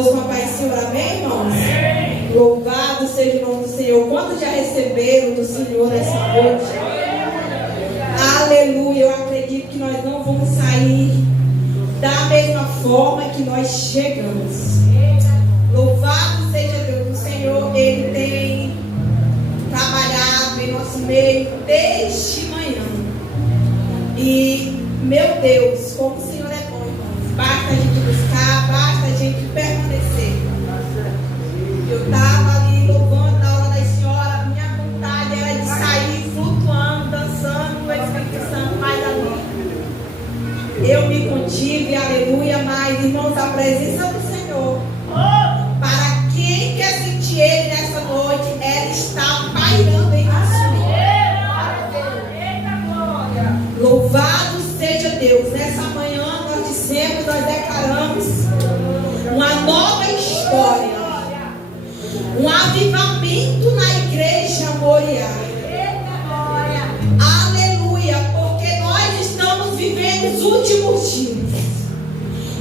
todos com a paz do Senhor, amém, irmãos? Amém. Louvado seja o nome do Senhor. Quantos já receberam do Senhor essa noite? Aleluia. Eu acredito que nós não vamos sair da mesma forma que nós chegamos. Louvado seja Deus. O Senhor, Ele tem trabalhado em nosso meio desde manhã. E, meu Deus, como o Senhor é bom, irmãos. Basta a gente buscar, basta a gente permanecer. Eu estava ali louvando na hora da senhora. Minha vontade era de sair flutuando, dançando o Espírito Santo mais ali. Eu me contive, aleluia, mas, irmãos, a presença do Senhor, para quem quer sentir Ele nessa noite, ela está pairando em nosso meio. Louvado seja Deus. Nessa manhã nós dissemos, nós declaramos uma nova história, um avivamento na igreja Moriá. Aleluia, porque nós estamos vivendo os últimos dias.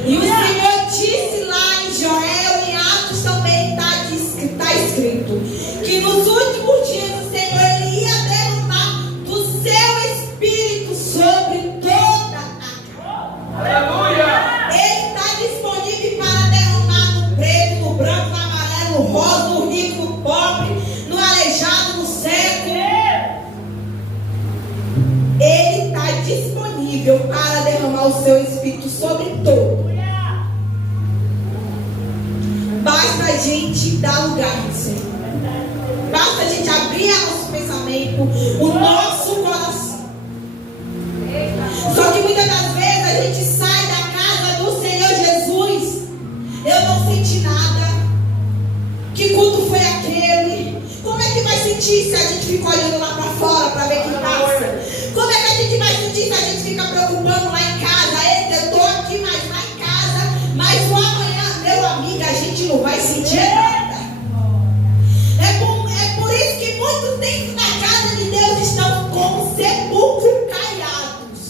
E o Senhor disse lá em Joel, em Atos também está escrito, que nos últimos dias o Senhor Ele ia derramar do seu Espírito sobre toda a carne. Aleluia! Ele está disponível para derramar no preto, no branco, no amarelo, no rosa, no rico, no pobre, no aleijado, no cego. Ele está disponível para derramar o seu Espírito sobre todo. Basta a gente dar lugar no Senhor. Basta a gente abrir nosso pensamento, o nosso coração. Só que muitas das vezes a gente sai da casa do Senhor Jesus. Eu não senti nada. Que culto foi aquele? Como é que vai sentir se a gente fica olhando lá para fora para ver quem passa? Como é que a gente vai sentir se a gente fica preocupando lá em casa? Eita, eu estou aqui, mas lá em casa. Mas o amanhã, meu amigo, a gente não vai sentir nada. É por isso que muitos dentro da casa de Deus estão como sepulcros caiados.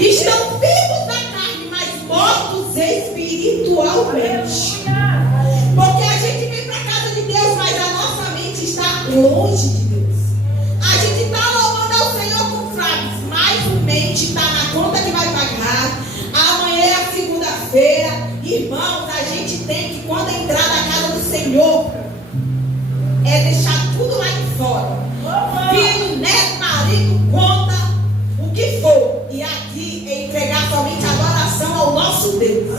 Estão vivos na carne, mas mortos espiritualmente. Porque a gente vem para a casa de Deus, mas a nossa mente está longe de Deus. A gente está louvando ao Senhor com frases, mas a mente está na conta que vai pagar. Amanhã é a segunda-feira. Irmãos, a gente tem que, quando entrar na casa do Senhor, é deixar tudo lá de fora. Filho, neto, marido, conta, o que for. E aqui é entregar somente a adoração ao nosso Deus.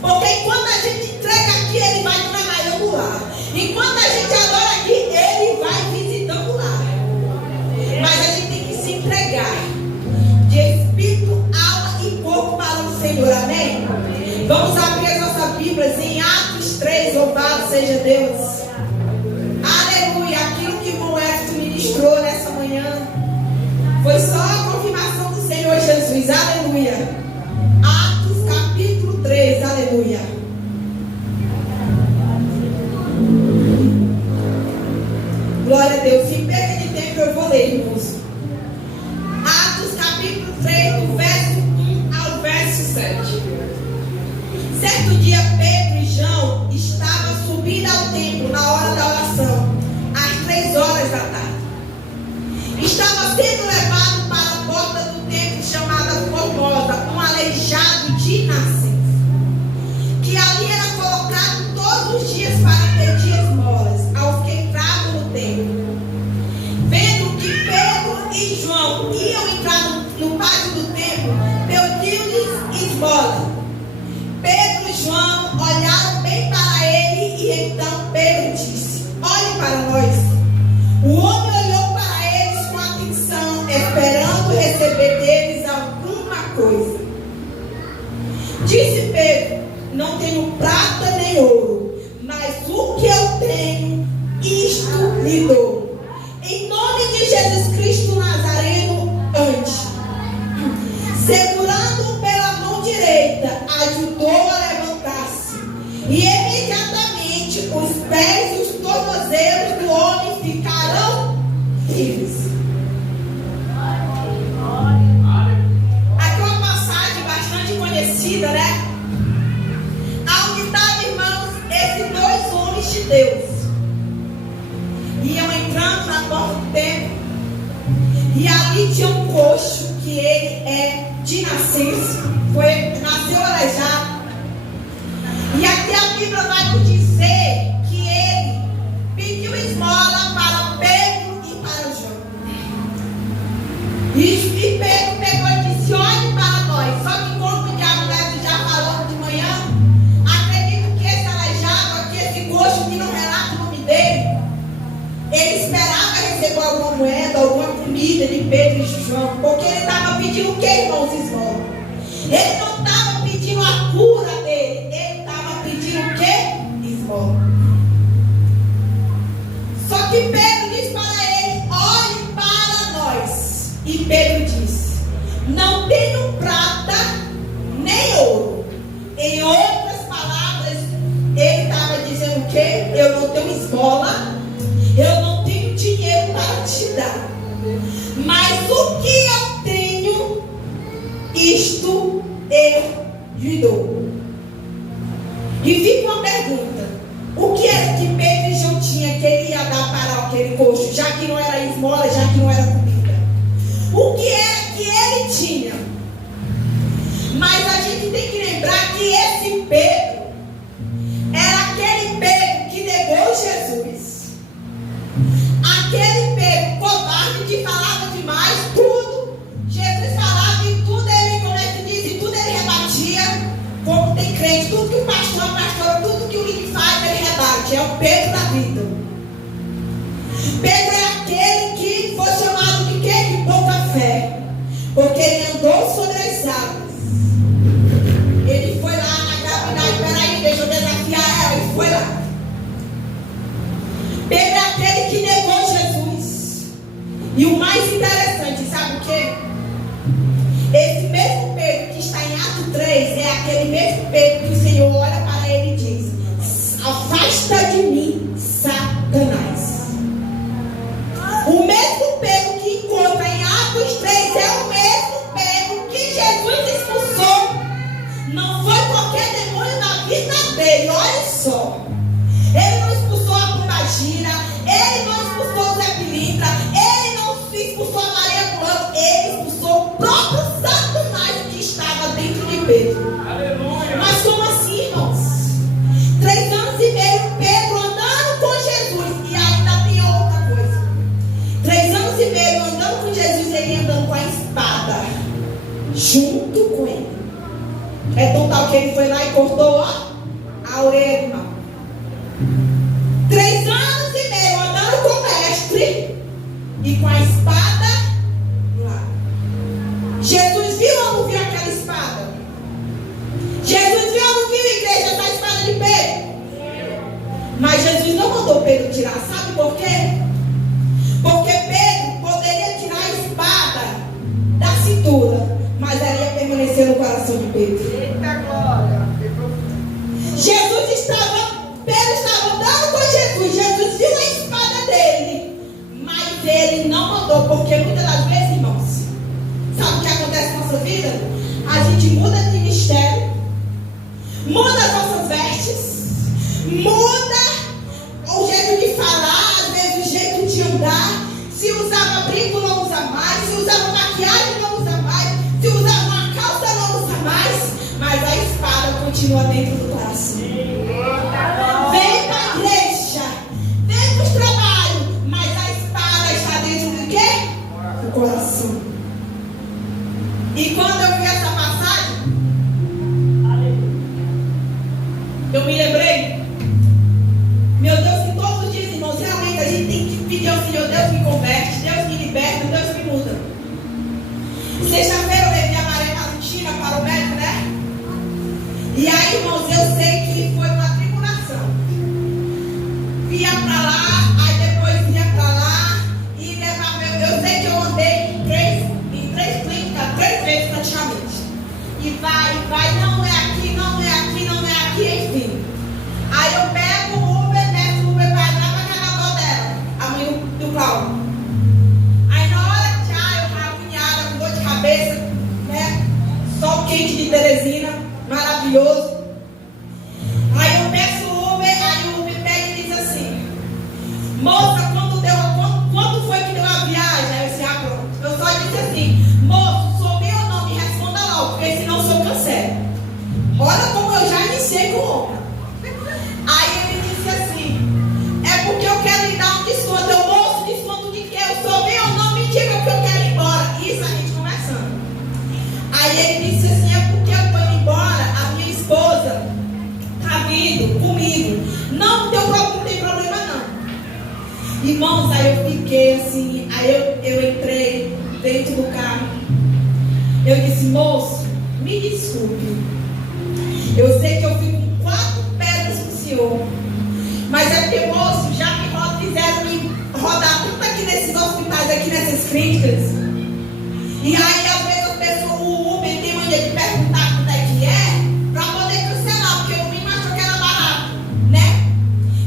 Porque enquanto a gente entrega aqui, Ele vai trabalhando lá. Enquanto a gente adora aqui, Ele vai visitando lá. Mas a gente tem que se entregar de espírito, alma e corpo para o Senhor. Amém? Vamos abrir as nossas Bíblias em Atos 3. Louvado seja Deus. Aleluia. Aquilo que o irmão Everton ministrou nessa manhã foi só a confirmação do Senhor Jesus. Aleluia. Atos capítulo 3. Aleluia. Glória a Deus. Sem perda de tempo eu vou ler, irmãos. Atos capítulo 3, do verso 1 ao verso 7. Certo dia, Pedro e João estavam subindo ao templo na hora da oração, às 3 horas da tarde. Estava sendo levado para a porta do templo chamada Formosa, um aleijado de nascença, que ali era colocado todos os dias para pedir esmolas aos que entravam no templo. Vendo que Pedro e João iam entrar no pátio do templo, pediu-lhes esmola. Pedro e João olharam bem para ele e então Pedro disse: olhe para nós. O homem olhou para eles com atenção, esperando receber deles alguma coisa. Disse Pedro: não tenho prata nem ouro, mas o que eu tenho, isto lhe dou. Em nome de Jesus Cristo Nazareno, ande. Segurando pela mão direita, ajudou a levantar-se. E imediatamente os pés e os tornozelos do homem ficaram firmes. Aqui é uma passagem bastante conhecida, né? Ao que está Deus. Iam entrando na porta do templo. E ali tinha um coxo que ele é de nascença. Nasceu aleijado. E aqui a Bíblia vai nos dizer que ele pediu esmola para Pedro e para João. E Pedro pegou e disse: olhe para nós. Só que como o diabo já falou de manhã, acredito que esse aleijado aqui, esse coxo que não relata o nome dele, ele esperava receber alguma moeda, alguma comida de Pedro e João, porque ele estava pedindo o que, irmãos? Esmola. Ele não estava pedindo a cura dele, ele estava pedindo o que? Esmola. Só que Pedro disse para ele: olhe para nós. E Pedro disse: não tenho prata nem ouro. Em outras palavras, ele estava dizendo o quê? Eu não tenho esmola, eu não tenho dinheiro para te dar, mas o que eu tenho, isto eu lhe dou. E fica uma pergunta: o que era que Pedro e João tinham que ele ia dar para aquele coxo, já que não era esmola, já que não era comida? O que era que ele tinha? Mas a gente tem que lembrar que esse Pedro era aquele Pedro que negou Jesus, aquele Pedro covarde que falava demais, tudo Jesus falava e tudo ele, como é que diz, e tudo ele rebatia. Como tem crente, tudo que o pastor, tudo que o líder faz, ele rebate. É o Pedro da vida. Pedro é aquele que foi chamado de quê? De pouca fé, porque ele andou sobre as águas. Ele foi lá na cavidade: peraí, deixa eu desafiar ela. E foi lá. Pedro é aquele que negou Jesus. E o mais interessante, sabe o quê? Esse mesmo Pedro que está em Atos 3 é aquele mesmo Pedro que o Senhor olha para ele e diz: afasta de mim, Satanás. O mesmo Pedro que encontra em Atos 3 é o mesmo Pedro que Jesus expulsou. Não foi qualquer demônio na vida dele, olha só. Ele não expulsou a pombagira, ele não expulsou o Zé Pilintra, ele não expulsou a Maria Plano, ele expulsou o próprio Satanás que estava dentro de Pedro. Aleluia. Mas como assim, irmãos? 3 anos e meio Pedro andando com Jesus. E ainda tem outra coisa: 3 anos e meio andando com Jesus, ele andando com a espada junto com ele. É tão tal que ele foi lá e cortou a orelha, irmão. 3 anos e meio andando com o mestre e com a espada lá. Jesus viu ou não viu aquela espada? Jesus viu ou não viu, igreja, essa espada de Pedro? Mas Jesus não mandou Pedro tirar. Sabe por quê? Porque Pedro poderia tirar a espada da cintura, mas ela ia permanecer no coração de Pedro. Eita glória! Pedro estava andando com Jesus. Jesus viu a espada dele, mas ele não mandou, porque muitas das vezes, irmãos, sabe o que acontece na nossa vida? A gente muda de ministério, muda as nossas vestes, muda o jeito de falar, às vezes o jeito de andar. Se usava brinco, não usa mais. Se usava maquiagem, não usa mais. Se usava uma calça, não usa mais. Mas a espada continua dentro do coração. Vem para a igreja, vem para os trabalhos, mas a espada está dentro do quê? Do coração. E quando eu vi essa passagem, eu me lembrei, meu Deus, que todos os dias, irmãos, realmente a gente tem que pedir ao Senhor: Deus me converte, Deus me liberta, Deus me muda. Sexta-feira eu levei a Maria Valentina para o médico, né? E aí, irmãos, eu sei que foi uma tribulação. Ia para lá, aí depois ia para lá e levava. Eu sei que eu andei em três clínicas 3 vezes praticamente. E vai, não é aqui, não é aqui, não é aqui, enfim. Aí eu pego o Uber, desce o Uber, vai lá para a avó dela, a mãe do Paulo. Aí na hora que eu estava cunhada, com dor de cabeça, né? Sol quente de Teresina, maravilhoso. Aí eu peço o Uber, aí o Uber pega e diz assim: Moça, quando foi que deu a viagem? Aí eu disse, pronto. Eu só disse assim, moço, sou meu ou não? Me responda logo, porque senão sou cancelo. Olha como eu já iniciei com o homem. Aí ele disse assim, é porque eu quero lhe dar um desconto. Eu, moço, desconto de quê? Eu sou meu ou não? Me diga porque eu quero ir embora. Isso a gente conversando. Aí ele disse assim, é porque eu estou indo embora, a minha esposa está vindo comigo. Não tem problema não. Irmãos, aí eu fiquei assim, aí eu entrei dentro do carro. Eu disse, moço, me desculpe. Eu sei que eu fico com 4 pedras pro senhor. Mas é porque, moço, já fizeram me rodar tanto aqui nesses hospitais, aqui nessas clínicas. E aí, às vezes, a pessoa, o Uber tem mania de perguntar quanto é que é, pra poder cancelar, porque o mínimo achou que era barato, né?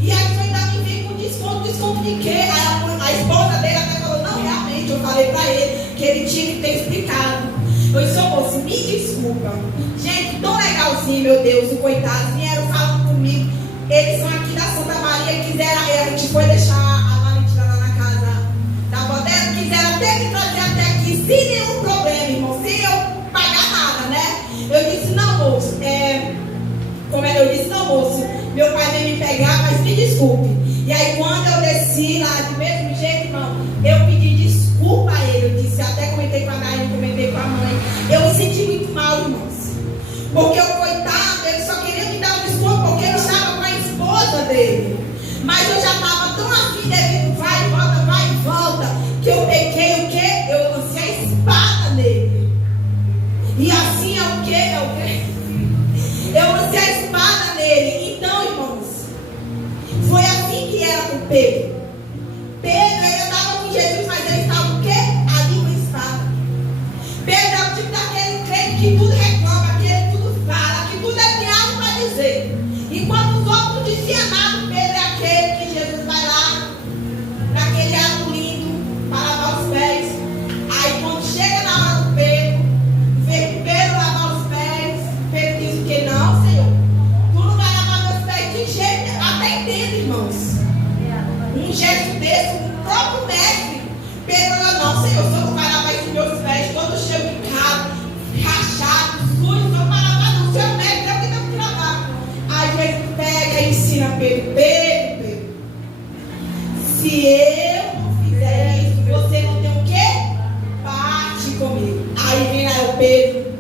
E aí, eu ainda me vi com desconto de quê? Aí a esposa dele até falou, não, realmente, eu falei pra ele que ele tinha que ter explicado. Eu disse, moço, me desculpa. Gente, tão legalzinho, meu Deus, o coitado, vieram falando comigo. Eles são aqui da Santa Maria, quiseram, a gente foi deixar a Valentina lá na casa da avó dela, quiseram até me trazer até aqui, sem nenhum problema, irmão, sem eu pagar nada, né? Eu disse, não, moço, eu disse, não, moço, meu pai veio me pegar, mas me desculpe. E aí, quando eu desci lá, do mesmo jeito, irmão, eu pedi desculpa a ele. Eu disse, até comentei com a Nair, comentei com a mãe. Eu me senti muito mal, irmãos. Porque o coitado, ele só queria me dar um desconto porque ele estava com a esposa dele. Mas eu já estava tão afim dele, vai e volta, que eu peguei o quê? Eu lancei a espada nele. E assim é o quê? Eu lancei a espada nele. Então, irmãos, foi assim que era com Pedro. Pedro, ele estava com Jesus, mas ele estava o quê? Ali com a espada. Pedro é o tipo daquele crente que tudo reclama, que ele tudo fala, que tudo é piado para dizer. Enquanto os outros não diziam nada, Pedro é aquele que Jesus vai lá, naquele ato lindo, para lavar os pés. Aí quando chega na hora do Pedro, vê Pedro lavar os pés, Pedro diz o que? Não, Senhor, tu não vai lavar meus pés de jeito, até entendo, irmãos. Um gesto desse, um próprio mestre. Pedro falou, não, Senhor, o Senhor não vai lavar esses meus pés, todos cheios de carro, rachados, sujos, não vai lavar, não, o Senhor mestre, eu que tenho que lavar. Aí Jesus pega e ensina Pedro, Pedro, se eu não fizer isso, você não tem o quê? Parte comigo. Aí vem lá o Pedro.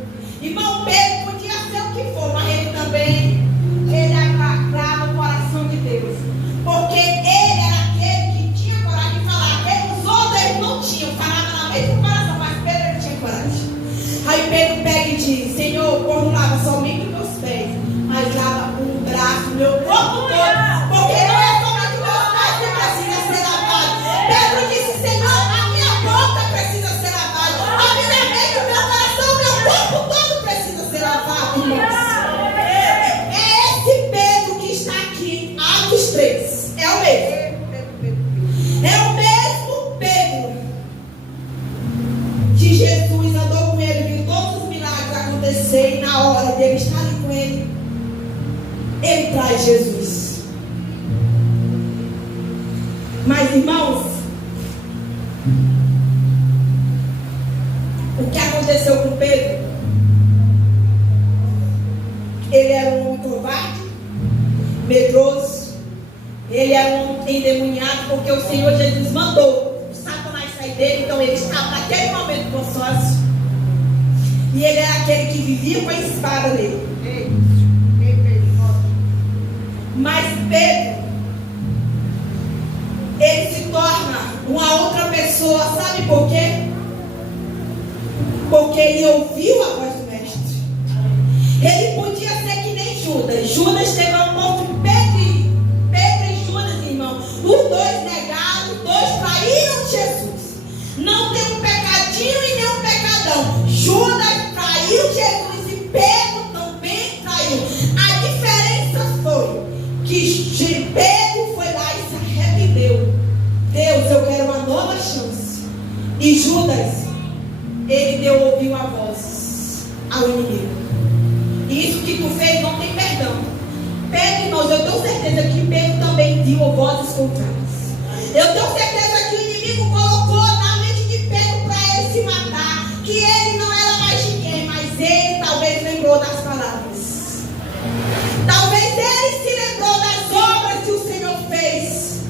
Irmão, Pedro podia ser o que for, mas ele também, ele agrada o coração de Deus. Porque ele era aquele que tinha coragem de falar. Os outros não tinham, falavam na mesma coração, mas Pedro ele tinha coragem. Aí Pedro pega e diz, Senhor, o povo não lava somente os meus pés, mas lava o braço, meu corpo todo. Porque não é somente os meus pés que precisam ser lavados. Pedro disse, Senhor, a minha boca precisa ser lavada. A minha mente, o meu coração, o meu corpo todo precisa ser lavado, irmãos. É esse Pedro que está aqui, Atos 3. É o mesmo. É o mesmo Pedro que Jesus andou com ele, viu todos os milagres acontecer, e na hora dele estar ali com ele, ele traz Jesus. Mas, irmãos, o que aconteceu com Pedro? Ele era um homem covarde, medroso. Ele era um homem endemoniado, porque o Senhor Jesus mandou o Satanás sair dele. Então ele estava naquele momento com sócio. E ele era aquele que vivia com a espada dele. Mas Pedro, ele se torna uma outra pessoa. Sabe por quê? Porque ele ouviu a voz do mestre. Ele podia ser que nem Judas. Judas teve um ponto de Pedro e Judas, irmão. Os dois negaram, os dois traíram Jesus. Não tem um pecadinho e nem um pecadão. Judas traiu Jesus e Pedro também traiu. A diferença foi que Pedro foi lá e se arrependeu. Deus, eu quero uma nova chance. E Judas, ele ouviu a voz ao inimigo. Isso que tu fez não tem perdão. Pedro, irmãos, eu tenho certeza que Pedro também viu vozes contrárias. Eu tenho certeza que o inimigo colocou na mente de Pedro para ele se matar, que ele não era mais ninguém, mas ele talvez lembrou das palavras. Talvez ele se lembrou das obras que o Senhor fez.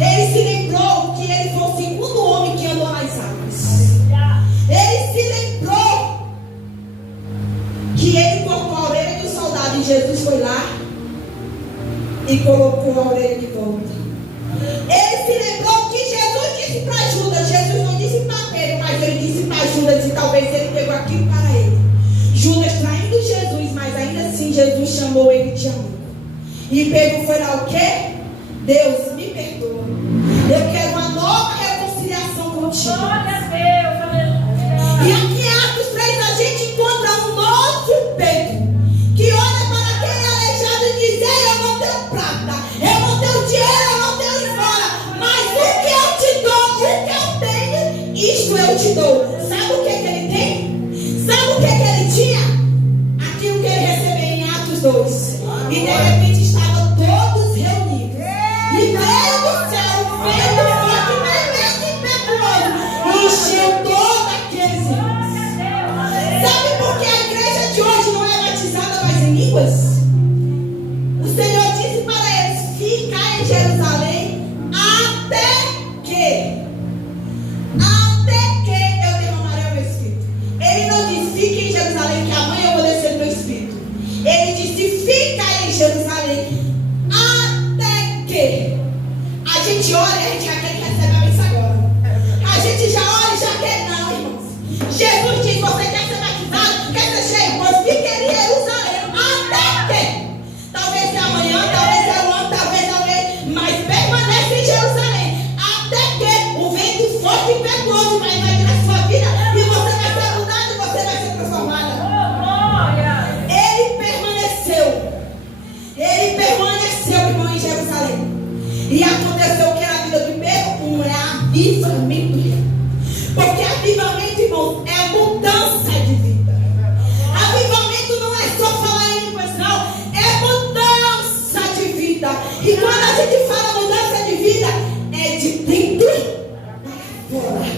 Ele se lembrou que ele foi o segundo homem que andou nas águas. Ele se lembrou que ele cortou a orelha do soldado e Jesus foi lá e colocou a orelha de volta. Ele se lembrou que Jesus disse para Judas. Jesus não disse para Pedro, mas ele disse para Judas, e talvez ele pegou aquilo para ele. Judas traindo Jesus, mas ainda assim Jesus chamou ele de amigo. E Pedro foi lá o quê? Deus, me perdoa. Eu quero uma nova reconciliação contigo. Glória a Deus, aleluia. E aqui em Atos 3 a gente encontra um novo Pedro, que olha para aquele aleijado e diz: ei, eu não tenho prata, eu não tenho dinheiro, eu não tenho esmola, mas o que eu te dou, o que eu tenho, isto eu te dou. Sabe o que ele tem? Sabe o que ele tinha? Aquilo que ele recebeu em Atos 2. E de repente estavam todos reunidos. E veio do céu um vento forte, tremendo e impetuoso, e encheu toda aqueles irmãos. Sabe por que a igreja de hoje não é batizada mais em línguas? O Senhor disse para eles: ficar em Jerusalém até que eu derramarei o meu Espírito. Ele não disse: fique em Jerusalém que amanhã eu vou descer o meu Espírito. Ele disse: fica em Jerusalém até que. A gente ora e a gente já quer que receba a bênção agora. A gente já ora e já quer não, irmãos. Jesus diz: você quer ser batizado, quer ser cheio, pois fique em Jerusalém até que. Talvez é amanhã, talvez é o ano, talvez é o mês, mas permanece em Jerusalém até que o vento forte e impetuoso vai invadir a sua vida e você vai ser mudado e você vai ser transformado. Ele permaneceu, irmão, em Jerusalém. E aconteceu que na vida de Pedro é avivamento. Porque avivamento, irmão, é mudança de vida. Avivamento não é só falar em línguas, não. É mudança de vida. E quando a gente fala mudança de vida, é de dentro para fora.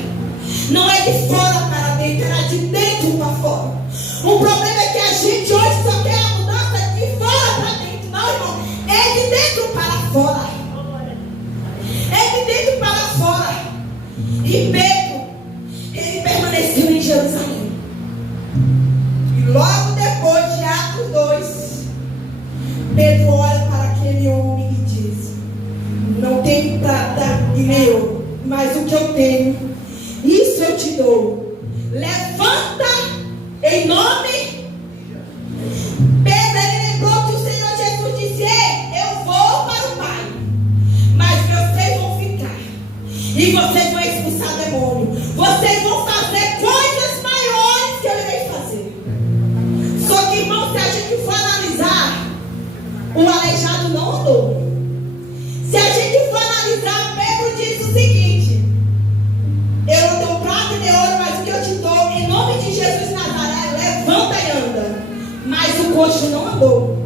Não é de fora para dentro, é de dentro para fora. O problema é que a gente hoje só quer a mudança de fora para dentro. Não, irmão. É de dentro para fora. É de dentro para fora. E Pedro, ele permaneceu em Jerusalém. E logo depois de Atos 2, Pedro olha para aquele homem e diz: não tenho prata e nem ouro, mas o que eu tenho, isso eu te dou. Levanta em nome. Pedro, ele lembrou que o Senhor Jesus disse: ei, eu vou para o Pai, mas vocês vão ficar. E vocês vão expulsar demônio. Vocês vão fazer coisas maiores que eu irei fazer. Só que, irmão, se a gente for analisar, o aleijado não andou. Se a gente for analisar, Pedro disse o seguinte: eu não tenho prata nem ouro, mas o que eu te dou, em nome de Jesus Nazaré, levanta e anda. Mas o coxo não andou.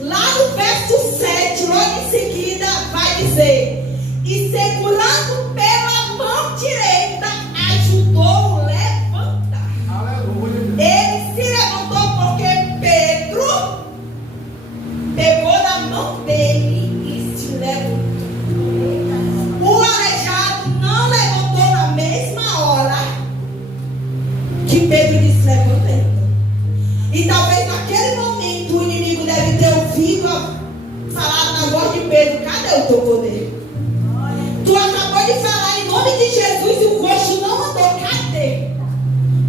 Lá no verso 7, logo em seguida, vai dizer: e segurando pela mão direita, ajudou a levantar. Aleluia. Ele se levantou porque Pedro pegou na mão dele e se levantou. O aleijado não levantou na mesma hora que Pedro disse: levanta então. E talvez naquele momento o inimigo deve ter ouvido falar na voz de Pedro: cadê o teu poder? Tu acabou de falar em nome de Jesus e o coxo não andou, cadê?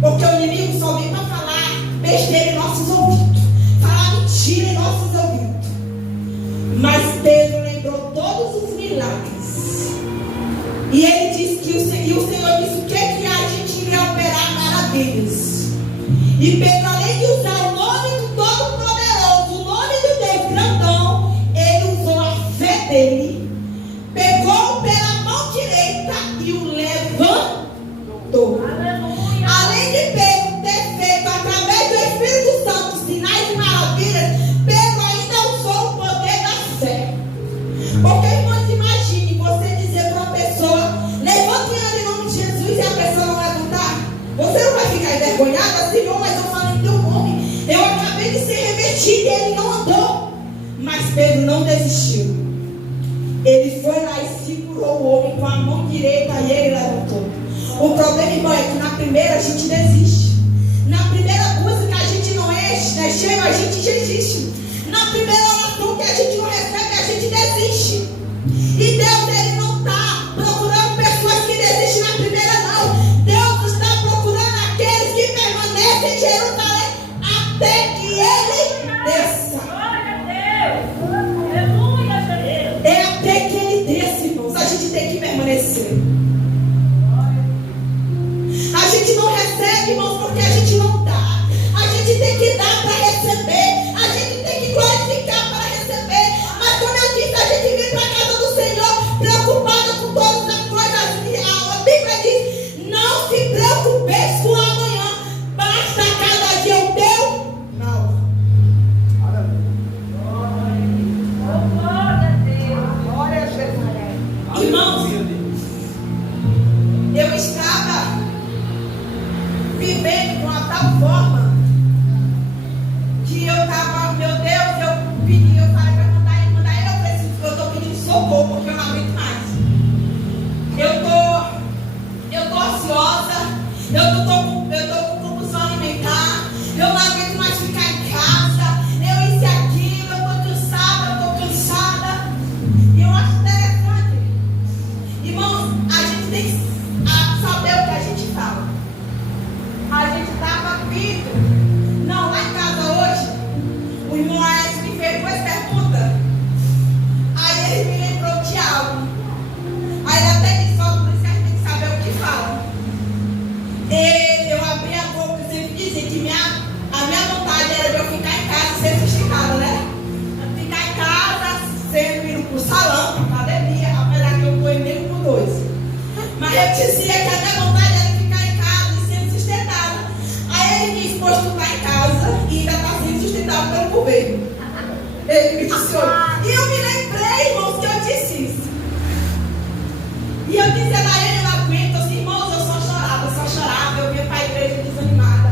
Porque o inimigo só vem para falar besteira em nossos ouvidos, falar mentira em nossos ouvidos. Mas Pedro lembrou todos os milagres. E ele disse que o Senhor disse o que a gente iria operar maravilhas. E Pedro, além de usar o nome do Todo-Poderoso, o nome do Deus grandão, ele usou a fé dele, pegou pela mão direita e o levantou. Aleluia. Além de Pedro ter feito através do Espírito Santo sinais e maravilhas, Pedro ainda usou o poder da fé. Porque, irmãos, imagine você dizer desistir e ele não andou. Mas Pedro não desistiu. Ele foi lá e segurou o homem com a mão direita e ele levantou. O problema, irmão, é que na primeira a gente desiste. Na primeira música a gente não enche, né? Cheio, a gente desiste. Na primeira oração que a gente não recebe, a gente desiste. E Deus, ele não está procurando pessoas que desistem na primeira, não. Deus está procurando aqueles que permanecem em Jerusalém até que ele desça. Glória a Deus. Aleluia a Deus. É até que ele desça, irmãos. A gente tem que permanecer. A gente não recebe, irmãos, porque a gente não dá. A gente tem que dar para receber. A gente tem que glorificar para receber. Mas como eu disse, a gente vem para a casa do Senhor preocupada com todas as coisas. A Bíblia diz: não se preocupeis com o amanhã. Basta cada dia o teu mal. Glória a Deus. Glória a Jesus. Irmãos, eu estava vivendo de uma tal forma que eu estava, meu Deus, eu pedi, eu falei para mandar ele, eu preciso, eu estou pedindo socorro porque eu não aguento mais. Eu tô ansiosa, eu tô com compulsão alimentar, eu não aguento mais ficar em casa, eu isso e aquilo, eu tô cansada. E eu acho interessante, irmãos, a gente tem que saber o que a gente fala. A gente estava vindo. Não, lá em casa hoje, o irmão Aécio me fez duas perguntas. Aí ele me lembrou de algo. Aí ele até disse: ó, por isso a gente tem que saber o que fala. E eu abri a boca e sempre dizia que a minha vontade era de eu ficar em casa ser sustentada, né? Ficar em casa, sempre indo pro salão, pra academia, apesar que eu fui mesmo por dois. Mas eu dizia que a minha vontade era ficar em casa e ser sustentada. Aí ele disse: pois tu tá em casa e ainda está sendo sustentado pelo governo. Ele me disse hoje. E eu me lembrei, irmãos, que eu disse isso. E eu disse: Daiane, eu não aguento. Eu disse: irmãos, eu só chorava. Eu vinha para a igreja desanimada.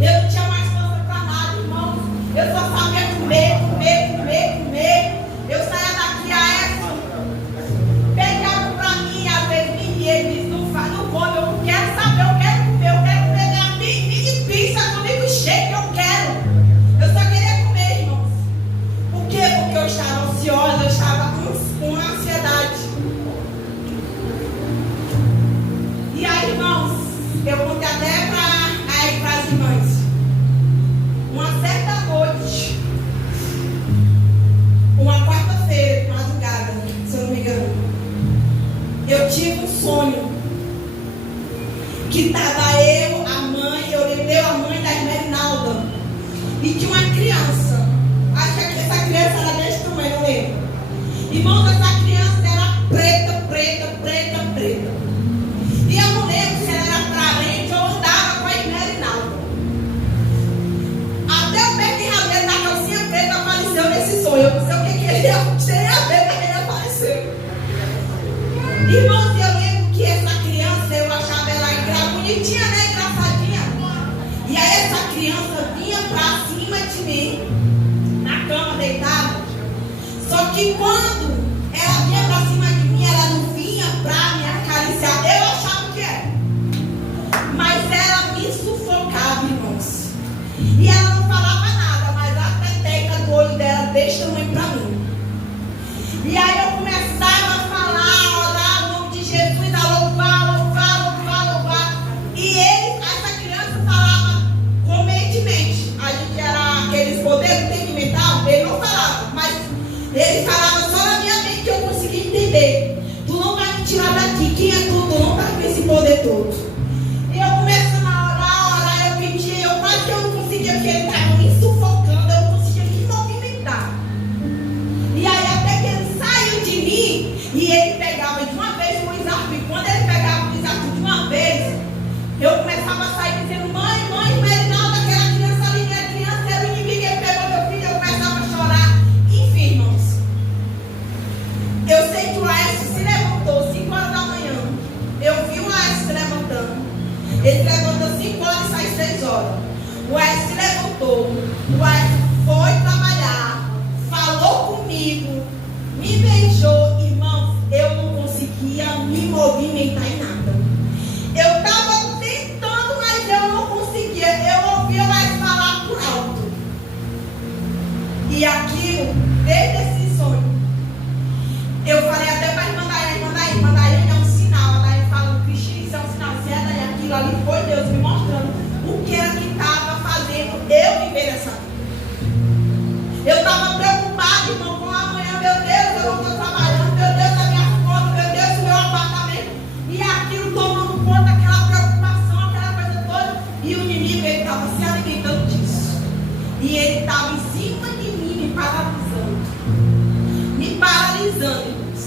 Eu não tinha mais força para nada, irmãos. Eu só sabia comer. Eu saía daqui a essa. Pegava para mim, às vezes, e ele disse: não come, eu não quero saber, eu quero comer minha mini pizza comigo shake, eu quero. Eu só queria comer, irmãos. Por quê? Porque eu estava ansiosa, eu estava com ansiedade. E aí, irmãos, eu contei até para as irmãs. Uma certa noite, uma quarta-feira, de madrugada, se eu não me engano, eu tive um sonho que estava eu lembrei a mãe da irmã Rinalda e tinha uma criança. Acho que essa criança era desse tamanho, não lembro. Irmãos, essa criança era preta. E eu não lembro se ela era parente ou andava com a irmã Rinalda. Até o pé de rabeiro da calcinha preta apareceu nesse sonho. Eu não sei o que ele ia ver, mas ele apareceu. Irmãos, eu lembro que essa criança, eu achava ela bonitinha, né? Engraçadinha. E aí essa criança vinha pra cima de mim, na cama, deitada. Só que quando ela vinha pra cima de mim, ela não vinha pra me acariciar. Eu achava que era. Mas ela me sufocava, irmãos. E ela não falava nada, mas a peteca do olho dela desse tamanho pra mim. E aí eu começava a falar, orar o nome de Jesus, a louvar. E essa criança falava comente. A gente era aqueles poderes entendimentados, ele não falava, mas ele falava só na minha mente que eu conseguia entender. Tu não vai me tirar daqui, quem é tu? Tu não vai ver esse poder todo. E eu começando a orar, eu pedia, eu quase que eu não conseguia, porque ele estava me sufocando, eu não conseguia me movimentar. E aí até que ele saiu de mim, e ele pegava de uma vez o Isarco, e quando ele pegava o Isarco de uma vez, eu começava a sair dizendo: mãe, Merinalda, aquela criança ali, minha criança, era o inimigo, ele pegou meu filho, eu começava a chorar. Enfim, irmãos, eu sei que o Aécio se levantou 5 horas da manhã. Eu vi o Aécio se levantando. E aquilo, desde esse sonho, eu falei até para a irmã Daiane é um sinal. A Daiane fala, Cristina, isso é um sinal. E aquilo ali foi Deus me mostrando o que era que estava fazendo eu viver essa vida. Eu estava preocupada, irmão, com amanhã, meu Deus, eu não estou trabalhando, meu Deus, a minha conta, meu Deus, o meu apartamento. E aquilo tomando conta, aquela preocupação, aquela coisa toda. E o inimigo, ele estava se alimentando disso. E ele estava em cima de mim, me paralisando. Me paralisando, irmãos.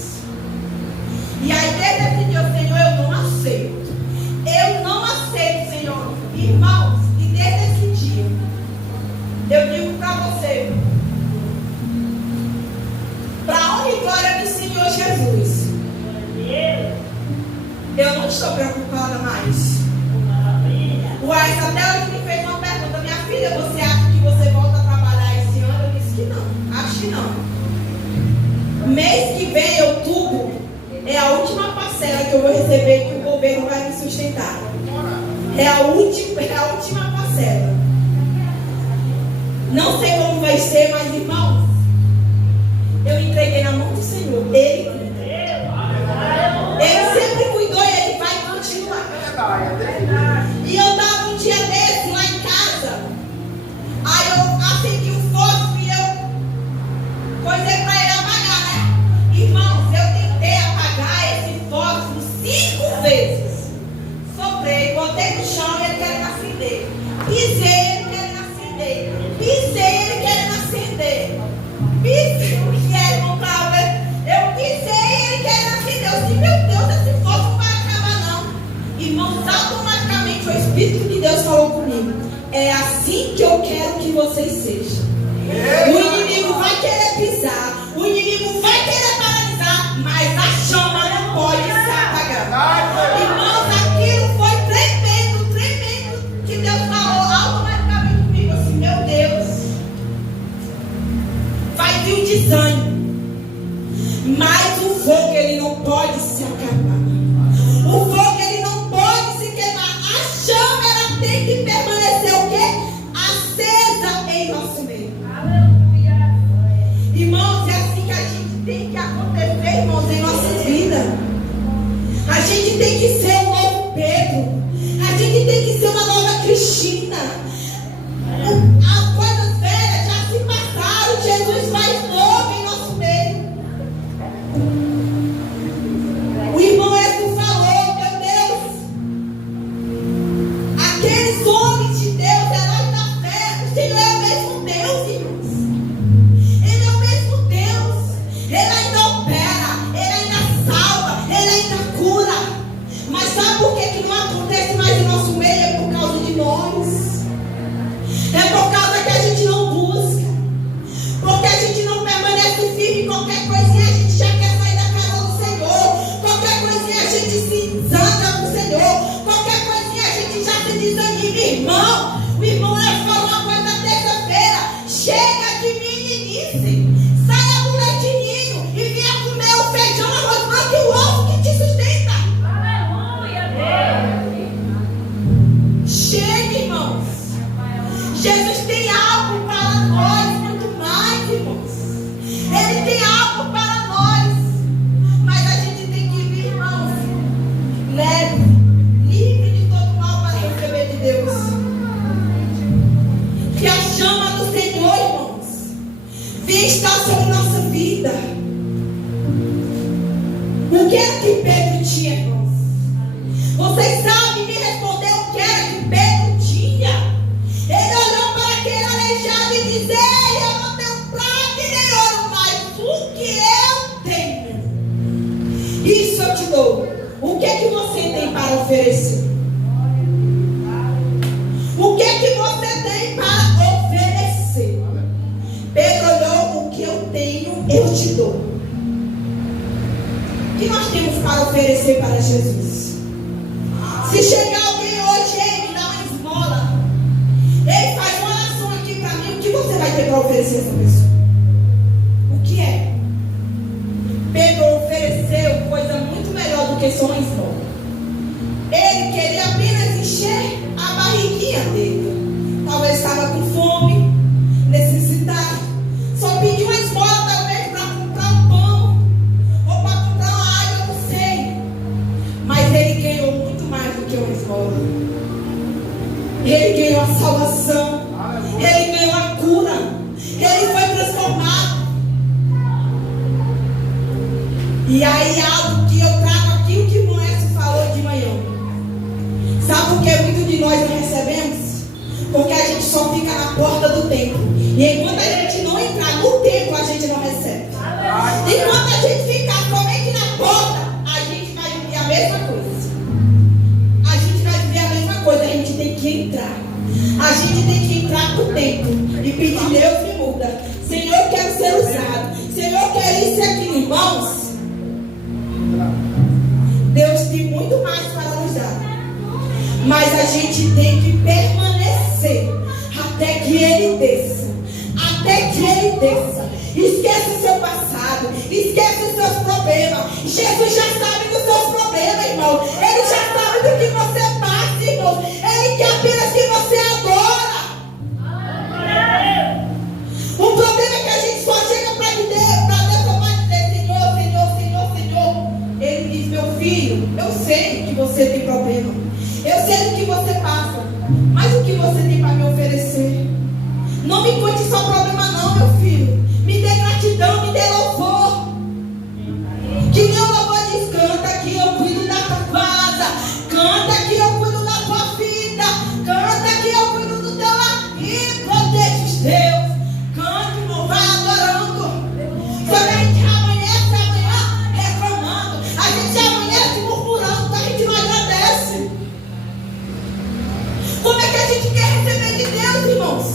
E aí, desde esse dia, Senhor, eu não aceito. Eu não aceito, Senhor. Irmãos, e desde esse dia, eu digo para você, para a honra e glória do Senhor Jesus, eu não estou preocupada mais. O Ais até hoje me fez uma pergunta: minha filha, você acha que você volta a trabalhar esse ano? Eu disse que não, acho que não. Mês que vem, outubro, é a última parcela que eu vou receber, que o governo vai me sustentar. É a última parcela. Não sei como vai ser, mas irmãos, eu entreguei na mão do Senhor. Ele cuida. Ele sempre cuidou e ele vai continuar. E eu estava um dia desse lá em casa. Aí eu acendi o fósforo e eu coisei para ele apagar, né? Irmãos, eu tentei apagar esse fósforo 5 vezes. Soprei, botei no chão e ele querendo acender. Pisei, ele querendo acender. Pisei, ele querendo acender. Pisei, eu pisei, ele querendo acender. Eu disse, meu Deus, esse fogo não vai acabar não. Irmãos, automaticamente o Espírito de Deus falou comigo: é assim que eu quero que vocês sejam. O inimigo vai querer pisar, o inimigo vai querer paralisar, mas a chama não pode se apagar. Irmãos, aquilo foi tremendo, que Deus falou automaticamente comigo assim: meu Deus, vai vir o desânimo, mas o fogo ele não pode se acabar. O fogo ele não pode se queimar. A chama ela tem que permanecer o quê? Acesa em nosso meio. Aleluia. Irmãos, é assim que a gente tem que acontecer, irmãos, em nossas vidas. A gente tem que ser um novo Pedro. A gente tem que ser uma nova Cristina. As coisas velhas já se passaram. Jesus faz novo em nosso meio. O irmão Edson falou, meu Deus, aqueles homens de Deus, heróis da fé, o Senhor é o mesmo Deus, irmãos. Ele é o mesmo Deus. Ele ainda opera, ele ainda salva, ele ainda cura. Mas sabe por que não acontece mais em nosso meio? É por causa de nós. É por causa que a gente não busca. Porque a gente não permanece firme. Qualquer coisinha a gente já quer sair da casa do Senhor. Qualquer coisinha a gente se zanga com o Senhor. Qualquer coisinha a gente já se desanima, irmão. O irmão falou uma coisa terça-feira: chega de meninice. Saia do leitinho e venha comer o feijão, arroz branco e o ovo que te sustenta. Aleluia, Deus. Chega, irmãos. Jesus tem algo para nós, muito mais, irmãos. Ele tem algo para nós. Mas a gente tem que vir, irmãos, leve, livre de todo mal para receber de Deus. Que a chama do Senhor, irmãos, venha estar sobre nossa vida. O que é que Pedro tinha, irmãos? Vocês sabem me responder o que era que Pedro tinha? Ele olhou para aquele aleijado e disse: ei, eu não tenho prata e nem ouro, mas o que eu tenho, isso eu te dou. O que é que você tem para oferecer? O que é que você tem para oferecer? Pedro olhou: o que eu tenho, eu te dou. O que nós temos para oferecer para Jesus? Se chegar alguém hoje, ei, me dá uma esmola. Ei, faz uma oração aqui para mim. O que você vai ter para oferecer a essa pessoa? O que é? Pedro ofereceu coisa muito melhor do que só uma esmola. Ele queria apenas encher a barriguinha dele. Talvez estava com fome, necessitado. Só enquanto a gente não entrar no templo, a gente não recebe. Enquanto a gente ficar somente na porta, a gente vai viver a mesma coisa. A gente vai viver a mesma coisa. A gente tem que entrar. A gente tem que entrar no templo e pedir: Deus, me muda. Senhor, eu quero ser usado. Senhor, eu quero isso e aquilo, irmãos. Deus tem muito mais para nos dar. Mas a gente tem que permanecer até que Ele desça. Até que Ele desça. Esquece o seu passado. Esquece os seus problemas. Jesus já sabe dos seus problemas, irmão. Ele já sabe do que você passa, irmão. Ele quer apenas que você adora. O problema é que a gente só chega para Deus e dizer: Senhor, Senhor, Senhor, Senhor. Ele diz: meu filho, eu sei que você tem problema. Eu sei do que você passa. Mas o que você tem para me oferecer? Não me conte só problema não, meu filho. Me dê gratidão, me dê louvor. Que nem o louvor diz: canta que eu cuido da tua casa. Canta que eu cuido da tua vida. Canta que eu cuido do teu lar. E proteja Deus. Cante, irmão, vai adorando. Só que a gente amanhece amanhã reclamando. A gente amanhece murmurando, a gente não agradece. Como é que a gente quer receber de Deus, irmãos?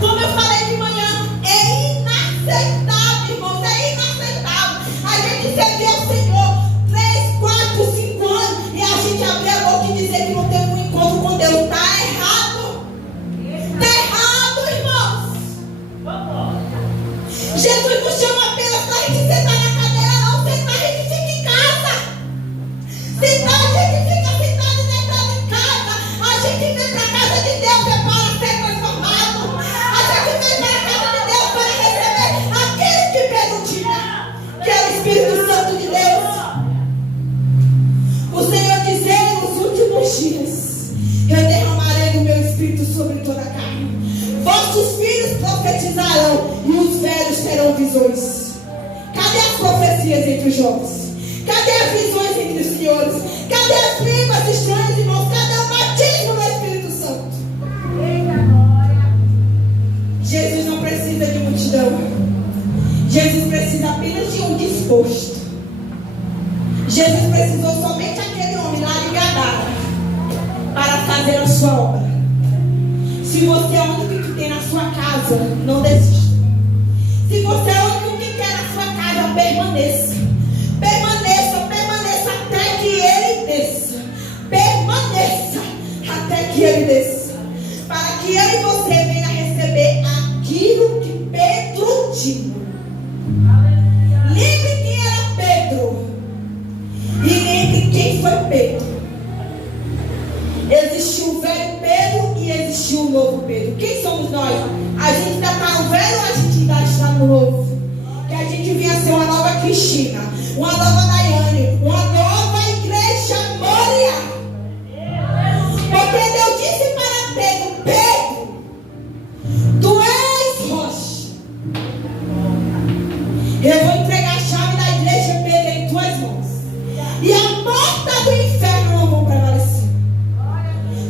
Como eu falei de manhã, é inaceitável, irmãos, é inaceitável. A gente servir ao Senhor 3, 4, 5 anos e a gente abrir a boca e dizer que não teve um encontro com Deus. Está errado. Está errado, irmãos. Jesus nos chama apenas para a gente sentar na cadeira, não. Sentar, a gente fica em casa. Sentar, a gente fica sentado e deitado em casa. A gente vem para a casa de Deus é para ser transformado. A gente vem para a casa de Deus para receber aquele que perguntinha, que é o Espírito Santo de Deus. O Senhor dizia: nos últimos dias eu derramarei do meu Espírito sobre toda a carne. Vossos filhos profetizarão e os velhos terão visões. Cadê as profecias entre os jovens? Cadê as visões entre os senhores? Cadê as línguas estranhas, irmãos? Cadê o batismo do Espírito Santo? Jesus não precisa de multidão. Jesus precisa apenas de um disposto. Jesus precisou somente aquele homem lá de Gadara para fazer a sua obra. Se você é o único que tem na sua casa, não desista. Se você é o único que quer na sua casa, permaneça. Permaneça, permaneça até que Ele desça. Permaneça até que Ele desça. Para que eu e você venha receber aquilo que Pedro tinha. Lembre quem era Pedro. E lembre quem foi Pedro. Existiu o velho Pedro e existiu o novo Pedro. Quem somos nós? A gente ainda está no velho ou a gente ainda está no novo? Que a gente vinha ser uma nova Cristina, uma nova Daiane, uma nova igreja Moria. Porque Deus disse para Pedro: Pedro, tu és rocha. Eu vou entregar a chave da igreja, Pedro, em tuas mãos. E a porta do inferno não vão prevalecer.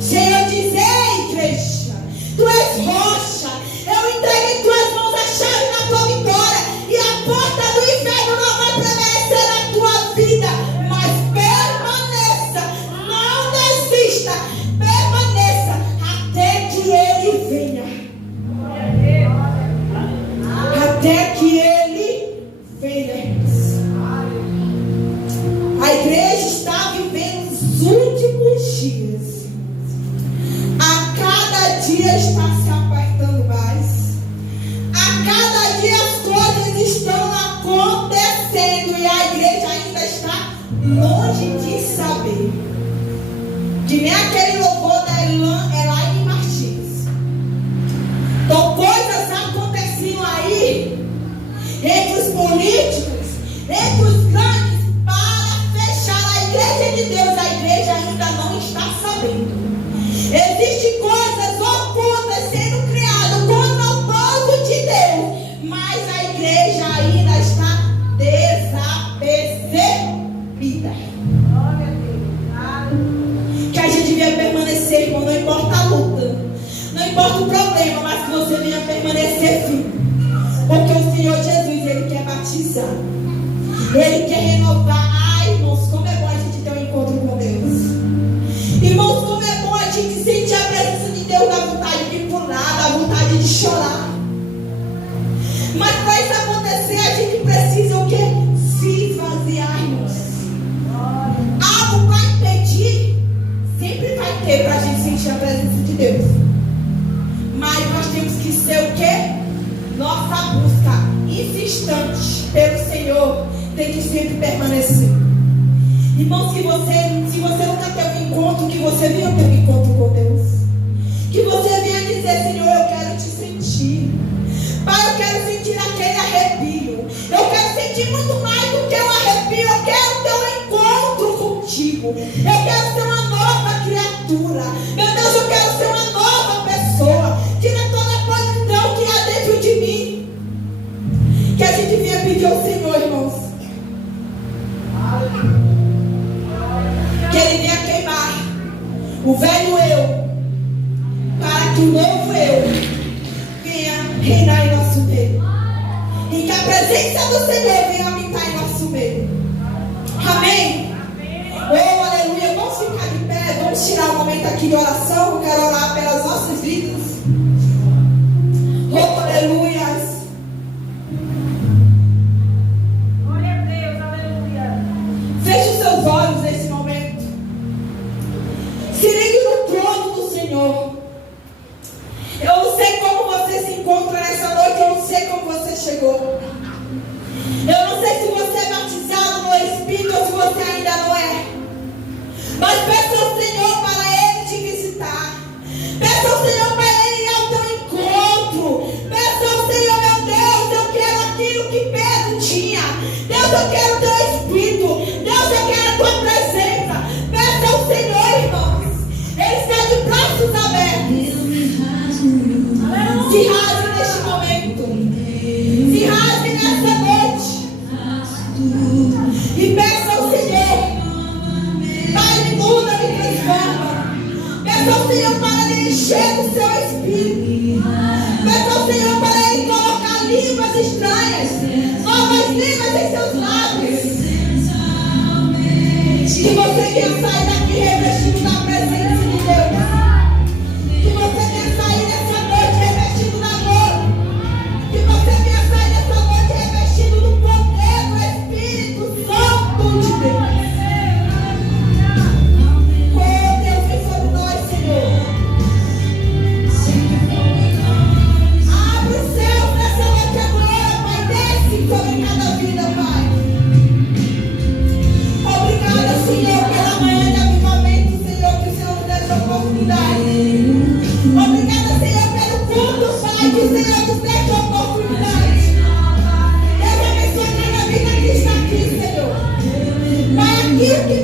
Senhor diz: ei, igreja, tu és rocha. Eu entreguei em tuas mãos a chave da tua vitória. E a porta do inferno não vai prevalecer na tua vida. Mas permaneça, não desista. Permaneça até que Ele venha. Até que Ele venha. A igreja está vivendo os últimos dias. A cada dia está se apertando mais. A cada dia as coisas estão acontecendo e a igreja ainda está longe de saber. Que nem aquele louvor da Elaine Martins. Então coisas aconteciam aí entre os políticos, entre os grandes, para fechar a igreja de Deus. A igreja ainda não está sabendo. Existem coisas ocultas sendo criadas contra o povo de Deus, mas a igreja ainda está desapercebida. Que a gente venha permanecer, irmão, não importa a luta, não importa o problema, mas que você venha permanecer ser fim. Porque o Senhor Jesus, Ele quer batizar. Ele quer renovar. Ai, irmãos, como é bom a gente ter um encontro com Deus. Irmãos, como é bom a gente sentir a presença de Deus, dá vontade de pular, dá vontade de chorar. Mas para isso acontecer, a gente precisa o quê? Se esvaziar, irmãos. Algo para impedir, sempre vai ter para a gente sentir a presença de Deus. Mas nós temos que ser o quê? Nossa busca insistente pelo Senhor tem que sempre permanecer. Irmãos, se você nunca teve um encontro, que você venha ter um encontro com Deus. Que você venha dizer: Senhor, eu quero te sentir. Pai, eu quero sentir aquele arrepio. Eu quero sentir muito mais do que um arrepio. Eu quero ter um encontro contigo. Eu quero ser uma nova criatura. Meu Deus, eu quero ser uma nova pessoa. Tira toda a podridão que há dentro de mim. Que a gente venha pedir ao Senhor, irmãos, que Ele venha queimar o velho eu, para que o novo eu venha reinar em nosso meio. E que a presença do Senhor venha habitar em nosso meio. Amém? Oh, aleluia. Vamos ficar de pé. Vamos tirar um momento aqui de oração. Eu quero orar pelas nossas vidas. Oh, aleluia. Glória a Deus, aleluia. Feche os seus olhos nesse momento. Se ligue no trono do Senhor. Eu não sei como você se encontra nessa noite. Eu não sei como você chegou. Eu não sei se você é batizado no Espírito ou se você ainda não é. Mas peça ao Senhor para Ele te visitar. Peça ao Senhor para Ele ir ao teu encontro. Peça ao Senhor: meu Deus, eu quero aquilo que Pedro tinha. Deus, eu quero o teu Espírito. Deus, eu quero a tua presença. Peça ao Senhor, irmãos. Ele está de braços abertos. Se rasgue neste momento. Se rasgue nessa noite. E peça ao Senhor: Pai, me muda, me transforma. Peça ao Senhor para Ele encher do seu Espírito. Peça ao Senhor para Ele colocar línguas estranhas, novas línguas em seus lábios. Que você venha sair daqui revestido da presença de Deus. Que você venha sair nessa noite revestido da glória. Que você venha sair nessa noite revestido do poder do Espírito Santo de Deus. Oh, Deus, vem sobre nós, Senhor. Abre o céu nessa noite agora, Pai. Desce sobre cada vida, Pai. Obrigada, Senhor, pela manhã de avivamento, Senhor, que o Senhor nos dá essa oportunidade. Obrigada, Senhor, pelo culto, Pai, que o Senhor nos dá essa oportunidade. Deus abençoe cada vida que está aqui, Senhor. Pai, aquilo que